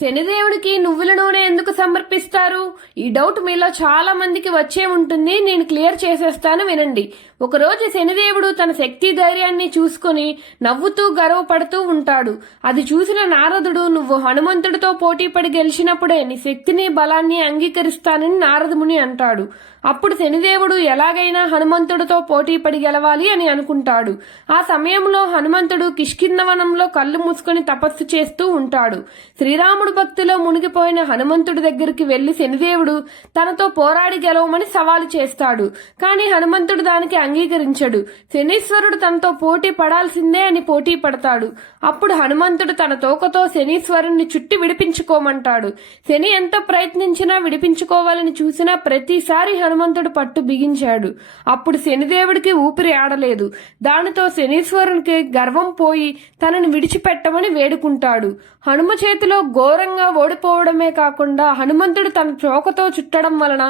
శనిదేవుడికి నువ్వుల నూనె ఎందుకు సమర్పిస్తారు? ఈ డౌట్ మీలో చాలా మందికి వచ్చే ఉంటుంది. నేను క్లియర్ చేసేస్తాను వినండి. ఒకరోజు శనిదేవుడు తన శక్తి ధైర్యాన్ని చూసుకొని నవ్వుతూ గర్వపడుతూ ఉంటాడు. అది చూసిన నారదుడు నువ్వు హనుమంతుడితో పోటీపడి గెలిచినప్పుడే నీ శక్తిని బలాన్ని అంగీకరిస్తానని నారదుముని అంటాడు. అప్పుడు శనిదేవుడు ఎలాగైనా హనుమంతుడితో పోటీపడి గెలవాలి అని అనుకుంటాడు. ఆ సమయంలో హనుమంతుడు కిష్కిందవనంలో కళ్ళు మూసుకొని తపస్సు చేస్తూ ఉంటాడు. శ్రీరాముడు భక్తిలో మునిగిపోయిన హనుమంతుడి దగ్గరికి వెళ్ళి శనిదేవుడు తనతో పోరాడి గెలవమని సవాలు చేస్తాడు. కానీ హనుమంతుడు దానికి అంగీకరించడు. శనీశ్వరుడు తనతో పోటీ పడాల్సిందే అని పోటీ పడతాడు. అప్పుడు హనుమంతుడు తన తోకతో శనీశ్వరుణ్ణి చుట్టి విడిపించుకోమంటాడు. శని ఎంత ప్రయత్నించినా విడిపించుకోవాలని చూసినా ప్రతిసారి హనుమంతుడు పట్టు బిగించాడు. అప్పుడు శనిదేవుడికి ఊపిరి ఆడలేదు. దానితో శనీశ్వరునికి గర్వం పోయి తనను విడిచిపెట్టమని వేడుకుంటాడు. హనుమ చేతిలో ఘోరంగా ఓడిపోవడమే కాకుండా హనుమంతుడు తన చోకతో చుట్టడం వలన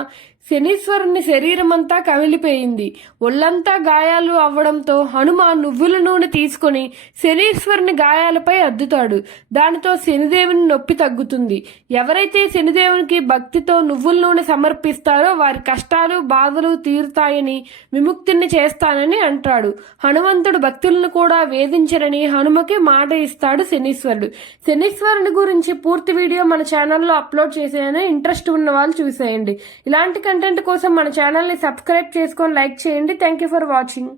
శనీశ్వరుని శరీరమంతా కమిలిపోయింది. ఒళ్ళంతా గాయాలు అవ్వడంతో హనుమ నువ్వుల నూనె తీసుకొని శనీశ్వరుని గాయాలపై అద్దుతాడు. దానితో శనిదేవుని నొప్పి తగ్గుతుంది. ఎవరైతే శనిదేవునికి భక్తితో నువ్వుల నూనె సమర్పిస్తారో వారి కష్టాలు బాధలు తీరుతాయని విముక్తిని చేస్తానని అంటాడు. హనుమంతుడు భక్తులను కూడా వేధించరని హనుమకి మాట ఇస్తాడు శనీశ్వరుడు. శనీశ్వరుని గురించి పూర్తి వీడియో మన ఛానల్లో అప్లోడ్ చేసేయని ఇంట్రెస్ట్ ఉన్న వాళ్ళు చూసేయండి. ఇలాంటి కంటెంట్ కోసం మన ఛానల్ని సబ్స్క్రైబ్ చేసుకొని లైక్ చేయండి. Thank you for watching